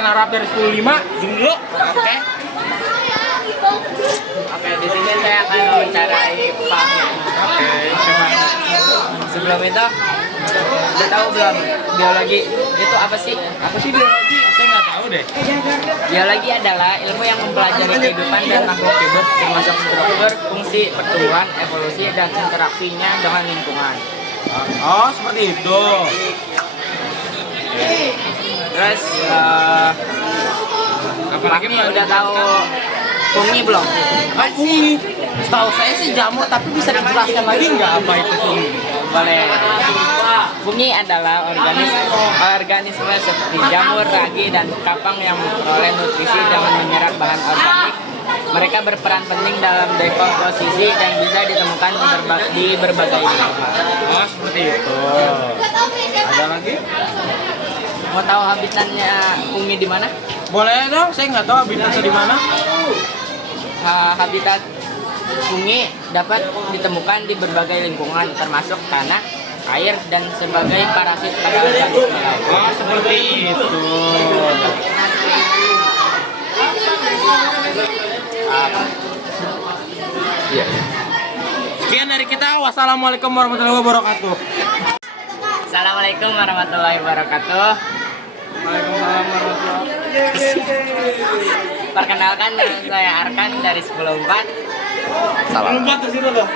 Insan Arab dari 105 dulu. Oke. Oke, di sini saya akan mewawancarai Pak. Oke, coba. Sebelum itu, udah tahu belum biologi itu apa sih? Apa sih biologi? Saya nggak tahu deh. Biologi adalah ilmu yang mempelajari kehidupan dan makhluk hidup, termasuk struktur, fungsi, pertumbuhan, evolusi, dan interaksinya dengan lingkungan. Oh, seperti itu. Terus, Apalagi Fahmi udah tahu fungi belum? fungi. Setahu saya sih jamur, tapi bisa dijelaskan lagi nggak apa itu fungi? Boleh. Fungi adalah organisme seperti jamur, ragi, dan kapang yang memperoleh nutrisi dengan menyerap bahan organik. Mereka berperan penting dalam dekomposisi dan bisa ditemukan di berbagai lingkungan. Oh, seperti itu. Ada lagi? Mau tahu habitatnya fungi di mana? Boleh dong, saya nggak tahu habitatnya di mana. Habitat fungi dapat ditemukan di berbagai lingkungan, termasuk tanah, air, dan sebagai parasit pada organisme lain. Oh, seperti itu. Iya. Sekian dari kita. Wassalamualaikum warahmatullahi wabarakatuh. Assalamualaikum warahmatullahi wabarakatuh. Waalaikumsalam warahmatullahi wabarakatuh. Perkenalkan, nama saya Arkan dari 104. Salam. Empat di situ tuh.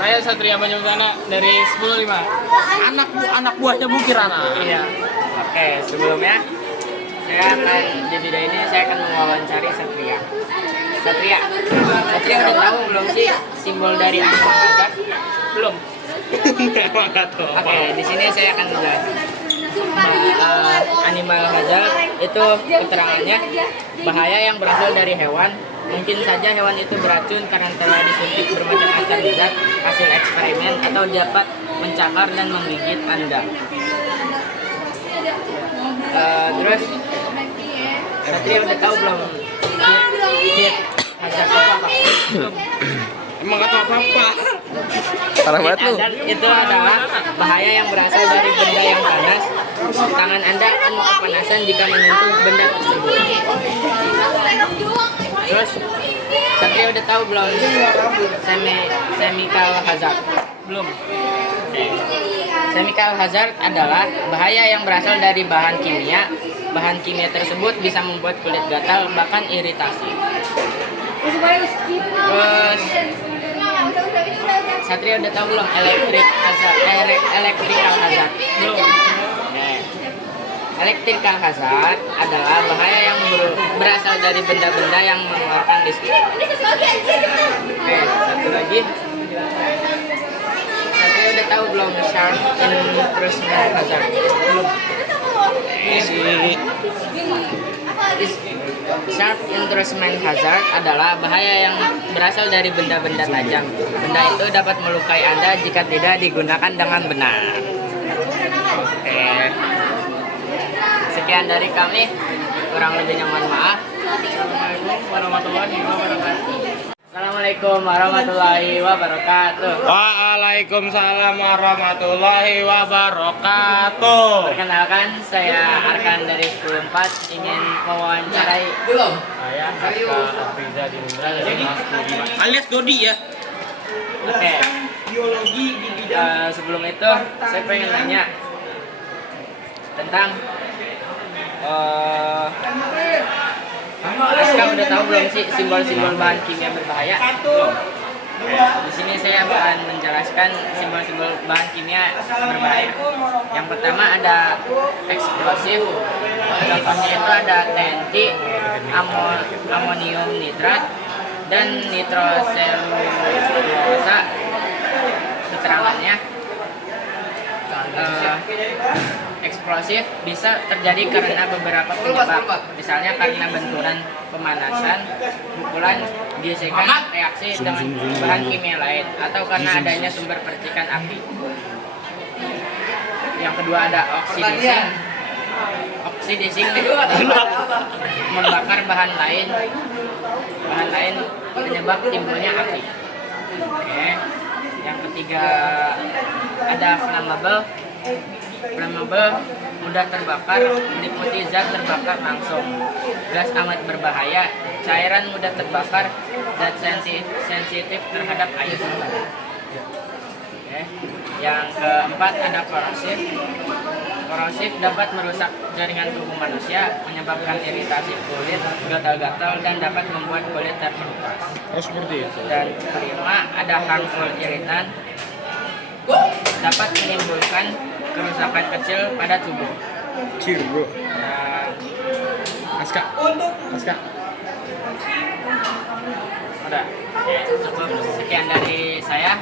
Saya Satria Banyugana dari 105. Anak buahnya Bu Kirana. Iya. Oke, sebelumnya saya akan di video ini saya akan mewawancari Satria. Satria udah tahu belum sih simbol dari animal hazard? Belum. Emang nggak tahu. Oke, di sini saya akan menjelaskan. Animal hazard itu keterangannya bahaya yang berasal dari hewan. Mungkin saja hewan itu beracun karena telah disuntik bermacam-macam zat hasil eksperimen atau dapat mencakar dan menggigit Anda. Terus Satria udah tahu belum hit hazard itu apa? Emang nggak tahu apa-apa. Parah banget lu. Itu adalah bahaya yang berasal dari benda yang panas. Tangan Anda akan kepanasan jika menyentuh benda tersebut. Terus, Satria udah tahu belum chemical hazard? Belum. Chemical hazard adalah bahaya yang berasal dari bahan kimia. Bahan kimia tersebut bisa membuat kulit gatal, bahkan iritasi. Terus, Satria udah tahu belum electrical hazard? Belum. Electrical hazard adalah bahaya yang berasal dari benda-benda yang mengeluarkan listrik. Oke, satu lagi. Satria udah tahu belum sharp intrusion hazard? Belum. Sharp intrusion hazard adalah bahaya yang berasal dari benda-benda tajam. Benda itu dapat melukai Anda jika tidak digunakan dengan benar. Oke. Sekian dari kami. Kurang lebihnya mohon maaf. Assalamualaikum warahmatullahi wabarakatuh. Assalamualaikum warahmatullahi wabarakatuh. Waalaikumsalam warahmatullahi wabarakatuh. Perkenalkan, saya Arkan dari 104 ingin mewawancarai Saya Haska Afriza Dinindra dari kelas 105. Alias Dodi ya. Oke. Biologi di bidang Sebelum itu saya pengen nanya tentang Aska udah tahu belum sih simbol-simbol bahan kimia berbahaya? Belum. Di sini saya akan menjelaskan simbol-simbol bahan kimia berbahaya. Yang pertama ada eksplosif. Contohnya itu ada TNT, amonium nitrat, dan nitroselulosa. Keterangannya eksplosif bisa terjadi karena beberapa penyebab, misalnya karena benturan, pemanasan, pukulan, gesekan, reaksi dengan bahan kimia lain, atau karena adanya sumber percikan api. Yang kedua ada oksidising. Oksidising membakar bahan lain penyebab timbulnya api. Oke. Yang ketiga ada flammable. Flammable mudah terbakar, meliputi zat terbakar langsung, gas amat berbahaya, cairan mudah terbakar, zat sensitif terhadap air. Oke. Yang keempat ada korosif. Korosif dapat merusak jaringan tubuh manusia, menyebabkan iritasi kulit, gatal-gatal, dan dapat membuat kulit terkelupas. Oh, seperti itu. Dan kelima ada harmful irritant, dapat menimbulkan kerusakan kecil pada tubuh. Cheer, bro. Dan Aska. Aska. udah, oke, cukup sekian dari saya.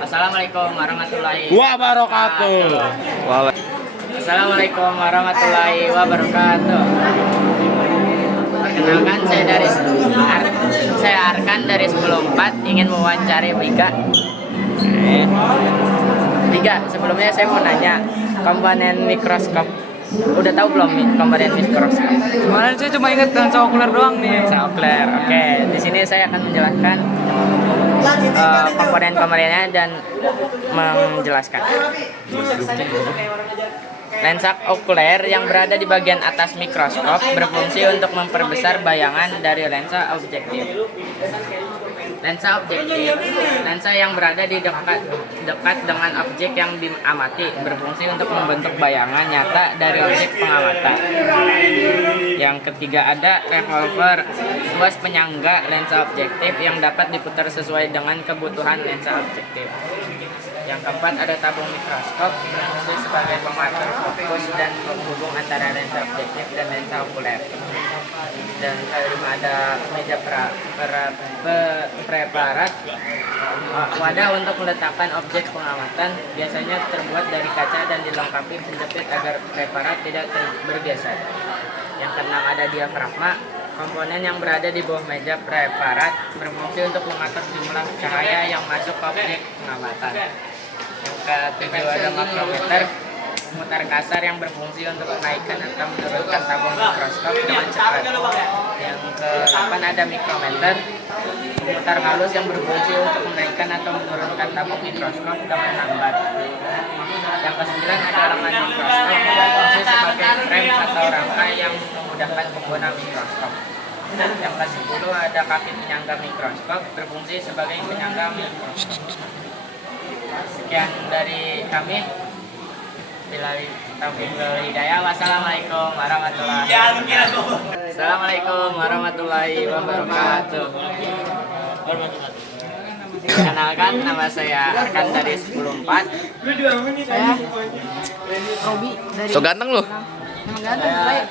Assalamualaikum warahmatullahi Wabarakatuh. Assalamualaikum warahmatullahi wabarakatuh. Perkenalkan, saya Arkan dari 104 ingin mewawancari Vika. Vika, sebelumnya saya mau nanya komponen mikroskop. Udah tahu belum komponen mikroskop? Kemarin saya cuma ingat lensa okuler doang nih. Sauclair. Oke, di sini saya akan menjelaskan komponen-komponennya dan menjelaskan. Lensa okuler yang berada di bagian atas mikroskop berfungsi untuk memperbesar bayangan dari lensa objektif. Lensa objektif, lensa yang berada di dekat dengan objek yang diamati, berfungsi untuk membentuk bayangan nyata dari objek pengamatan. Yang ketiga ada revolver, tuas penyangga lensa objektif yang dapat diputar sesuai dengan kebutuhan lensa objektif. Yang keempat ada tabung mikroskop, berfungsi sebagai pengatur fokus dan penghubung antara lensa objektif dan lensa okuler. Dan kelima ada meja preparat, wadah untuk meletakkan objek pengamatan, biasanya terbuat dari kaca dan dilengkapi penjepit agar preparat tidak bergeser. Yang keenam ada diafragma, komponen yang berada di bawah meja preparat, berfungsi untuk mengatur jumlah cahaya yang masuk ke objek pengamatan. Yang ketujuh ada makrometer, pemutar kasar yang berfungsi untuk menaikkan atau menurunkan tabung mikroskop dengan cepat. Yang ke-8 ada mikrometer, pemutar halus yang berfungsi untuk menaikkan atau menurunkan tabung mikroskop dengan lambat. Yang ke-9 ada lengan mikroskop, berfungsi sebagai frame atau rangka yang memudahkan pengguna mikroskop. Yang ke-10 ada kaki penyangga mikroskop, berfungsi sebagai penyangga mikroskop. Sekian dari kami. Wassalamualaikum warahmatullahi wabarakatuh. Assalamualaikum warahmatullahi wabarakatuh. Kenalkan, nama saya Arkan dari 104. Saya Robi dari. So ganteng lu. Emang ganteng, baik.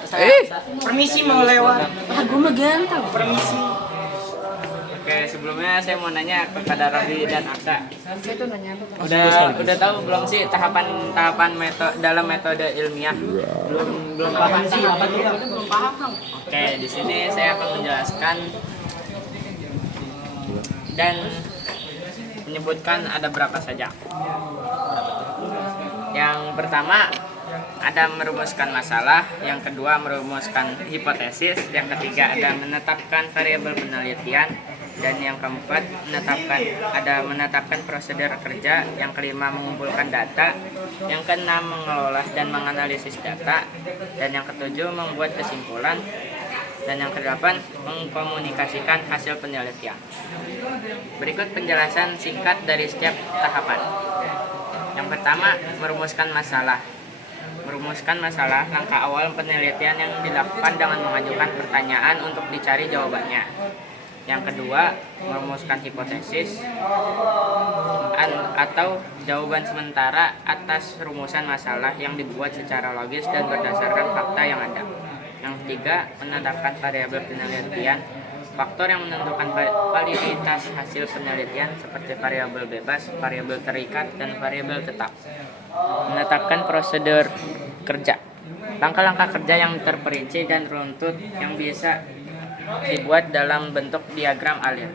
Permisi mau lewat. Ah, gue mah ganteng. Permisi. Oke, sebelumnya saya mau nanya kepada Robi dan Aksa. Saya tuh nanya apa? Udah tahu belum sih tahapan dalam metode ilmiah? Belum paham sih apa tuh? Belum paham, Kang. Oke, di sini saya akan menjelaskan dan menyebutkan ada berapa saja. Yang pertama ada merumuskan masalah, yang kedua merumuskan hipotesis, yang ketiga ada menetapkan variabel penelitian, dan yang keempat menetapkan prosedur kerja, yang kelima mengumpulkan data, yang keenam mengelola dan menganalisis data, dan yang ketujuh membuat kesimpulan, dan yang kedelapan mengkomunikasikan hasil penelitian. Berikut penjelasan singkat dari setiap tahapan. Yang pertama, merumuskan masalah. Merumuskan masalah, langkah awal penelitian yang dilakukan dengan mengajukan pertanyaan untuk dicari jawabannya. Yang kedua, merumuskan hipotesis atau jawaban sementara atas rumusan masalah yang dibuat secara logis dan berdasarkan fakta yang ada. Yang ketiga, menetapkan variabel penelitian, faktor yang menentukan validitas hasil penelitian seperti variabel bebas, variabel terikat, dan variabel tetap. Menetapkan prosedur kerja, langkah-langkah kerja yang terperinci dan runtut yang bisa dibuat dalam bentuk diagram alir.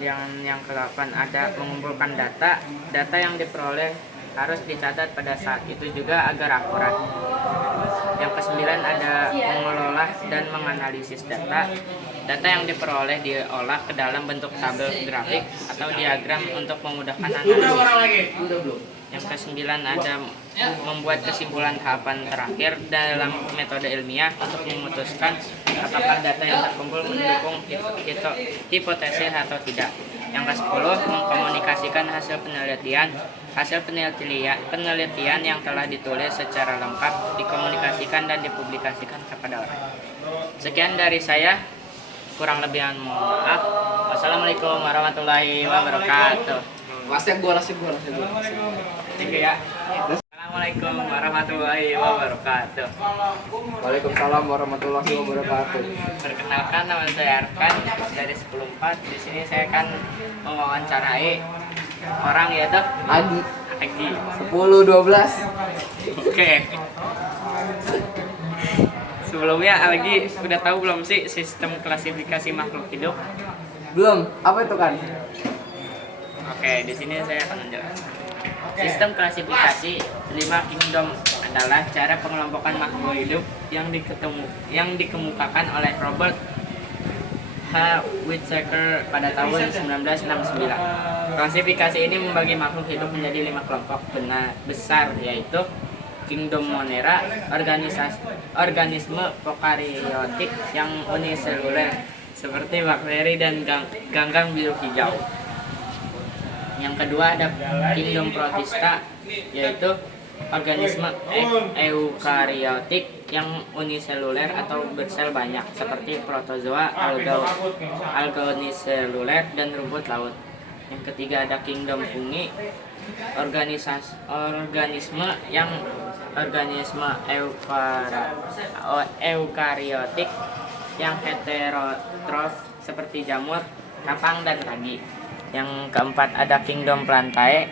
Yang ke-8 ada mengumpulkan data. Data yang diperoleh harus dicatat pada saat itu juga agar akurat. Yang kesembilan ada mengelola dan menganalisis data. Data yang diperoleh diolah ke dalam bentuk tabel grafik atau diagram untuk memudahkan analisis. Yang kesembilan ada membuat kesimpulan tahapan terakhir dalam metode ilmiah untuk memutuskan apakah data yang terkumpul mendukung hipotesis atau tidak. Yang ke-10 mengkomunikasikan hasil penelitian yang telah ditulis secara lengkap, dikomunikasikan dan dipublikasikan kepada orang. Sekian dari saya, kurang lebihan mohon maaf. Wassalamualaikum warahmatullahi wabarakatuh. Rasanya gua. Thank you ya. Assalamualaikum warahmatullahi wabarakatuh. Waalaikumsalam warahmatullahi wabarakatuh. Perkenalkan, nama saya Arkan dari 10.4. Di sini saya akan mewawancarai orang yaitu Agi Agi. 10-12. Oke. Sebelumnya Agi udah tahu belum sih sistem klasifikasi makhluk hidup? Belum. Apa itu kan? Oke, di sini saya akan menjelaskan. Sistem klasifikasi 5 kingdom adalah cara pengelompokan makhluk hidup yang dikemukakan oleh Robert H. Whittaker pada tahun 1969. Klasifikasi ini membagi makhluk hidup menjadi 5 kelompok besar, yaitu Kingdom Monera, organisme prokaryotik yang uniseluler seperti bakteri dan ganggang biru hijau. Yang kedua ada Kingdom Protista, yaitu organisme eukariotik yang uniseluler atau bersel banyak seperti protozoa, alga uniseluler, dan rumput laut. Yang ketiga ada Kingdom Fungi, organisme eukariotik yang heterotrof seperti jamur, kapang, dan ragi. Yang keempat ada Kingdom Plantae,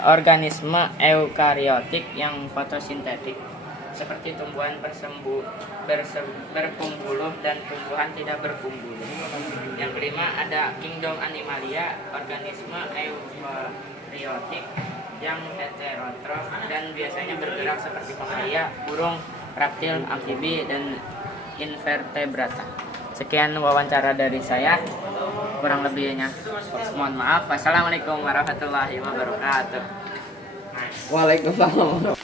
organisme eukariotik yang fotosintetik seperti tumbuhan berpembuluh dan tumbuhan tidak berpembuluh. Yang kelima ada Kingdom Animalia, organisme eukariotik yang heterotrof dan biasanya bergerak seperti mamalia, burung, reptil, amfibi, dan invertebrata. Sekian wawancara dari saya, kurang lebihnya mohon maaf. Wassalamualaikum warahmatullahi wabarakatuh. Waalaikumsalam.